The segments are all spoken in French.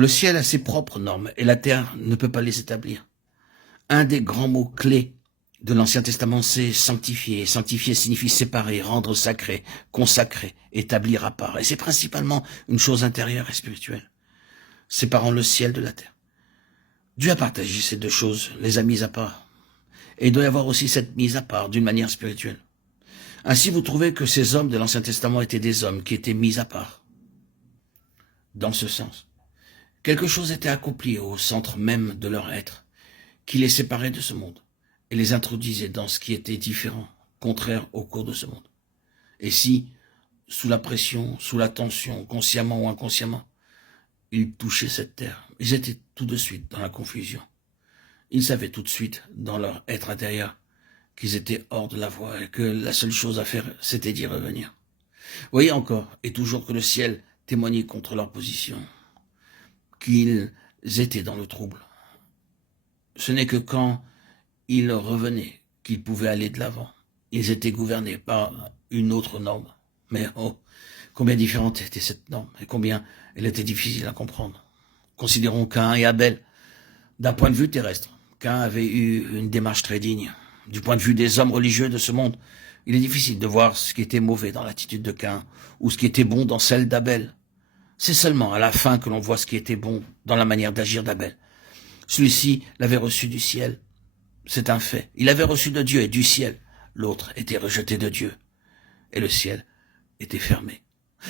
Le ciel a ses propres normes et la terre ne peut pas les établir. Un des grands mots clés de l'Ancien Testament, c'est sanctifier. Sanctifier signifie séparer, rendre sacré, consacrer, établir à part. Et c'est principalement une chose intérieure et spirituelle, séparant le ciel de la terre. Dieu a partagé ces deux choses, les a mises à part. Et il doit y avoir aussi cette mise à part d'une manière spirituelle. Ainsi, vous trouvez que ces hommes de l'Ancien Testament étaient des hommes qui étaient mis à part. Dans ce sens, quelque chose était accompli au centre même de leur être, qui les séparait de ce monde et les introduisait dans ce qui était différent, contraire au cours de ce monde. Et si, sous la pression, sous la tension, consciemment ou inconsciemment, ils touchaient cette terre, ils étaient tout de suite dans la confusion. Ils savaient tout de suite, dans leur être intérieur, qu'ils étaient hors de la voie et que la seule chose à faire, c'était d'y revenir. Voyez encore, et toujours que le ciel témoignait contre leur position, qu'ils étaient dans le trouble. Ce n'est que quand ils revenaient qu'ils pouvaient aller de l'avant. Ils étaient gouvernés par une autre norme. Mais oh, combien différente était cette norme et combien elle était difficile à comprendre. Considérons Caïn et Abel. D'un point de vue terrestre, Caïn avait eu une démarche très digne. Du point de vue des hommes religieux de ce monde, il est difficile de voir ce qui était mauvais dans l'attitude de Caïn ou ce qui était bon dans celle d'Abel. C'est seulement à la fin que l'on voit ce qui était bon dans la manière d'agir d'Abel. Celui-ci l'avait reçu du ciel. C'est un fait. Il avait reçu de Dieu et du ciel. L'autre était rejeté de Dieu. Et le ciel était fermé.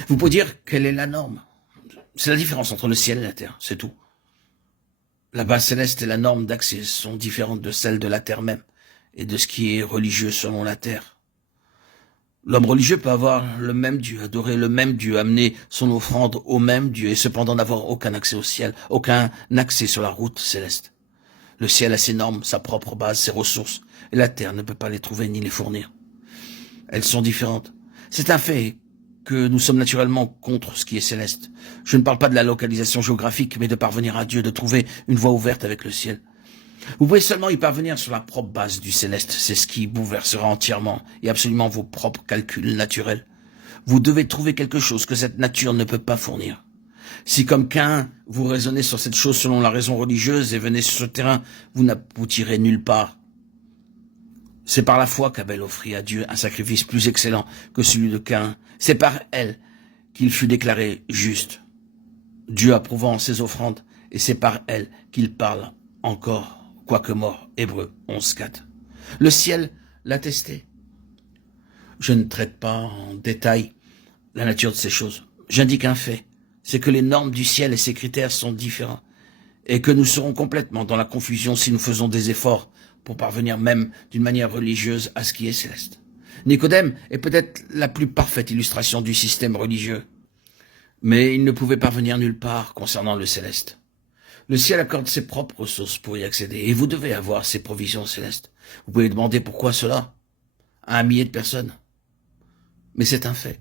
Vous pouvez dire quelle est la norme? C'est la différence entre le ciel et la terre, c'est tout. La base céleste et la norme d'accès sont différentes de celles de la terre même et de ce qui est religieux selon la terre. L'homme religieux peut avoir le même Dieu, adorer le même Dieu, amener son offrande au même Dieu et cependant n'avoir aucun accès au ciel, aucun accès sur la route céleste. Le ciel a ses normes, sa propre base, ses ressources, et la terre ne peut pas les trouver ni les fournir. Elles sont différentes. C'est un fait que nous sommes naturellement contre ce qui est céleste. Je ne parle pas de la localisation géographique, mais de parvenir à Dieu, de trouver une voie ouverte avec le ciel. Vous pouvez seulement y parvenir sur la propre base du céleste. C'est ce qui bouleversera entièrement et absolument vos propres calculs naturels. Vous devez trouver quelque chose que cette nature ne peut pas fournir. Si comme Caïn, vous raisonnez sur cette chose selon la raison religieuse et venez sur ce terrain, vous n'aboutirez nulle part. C'est par la foi qu'Abel offrit à Dieu un sacrifice plus excellent que celui de Caïn. C'est par elle qu'il fut déclaré juste. Dieu approuvant ses offrandes, et c'est par elle qu'il parle encore, quoique mort. Hébreux 11:4. Le ciel l'attestait. Je ne traite pas en détail la nature de ces choses. J'indique un fait, c'est que les normes du ciel et ses critères sont différents, et que nous serons complètement dans la confusion si nous faisons des efforts pour parvenir même d'une manière religieuse à ce qui est céleste. Nicodème est peut-être la plus parfaite illustration du système religieux, mais il ne pouvait parvenir nulle part concernant le céleste. Le ciel accorde ses propres ressources pour y accéder, et vous devez avoir ses provisions célestes. Vous pouvez demander pourquoi cela à un millier de personnes, mais c'est un fait.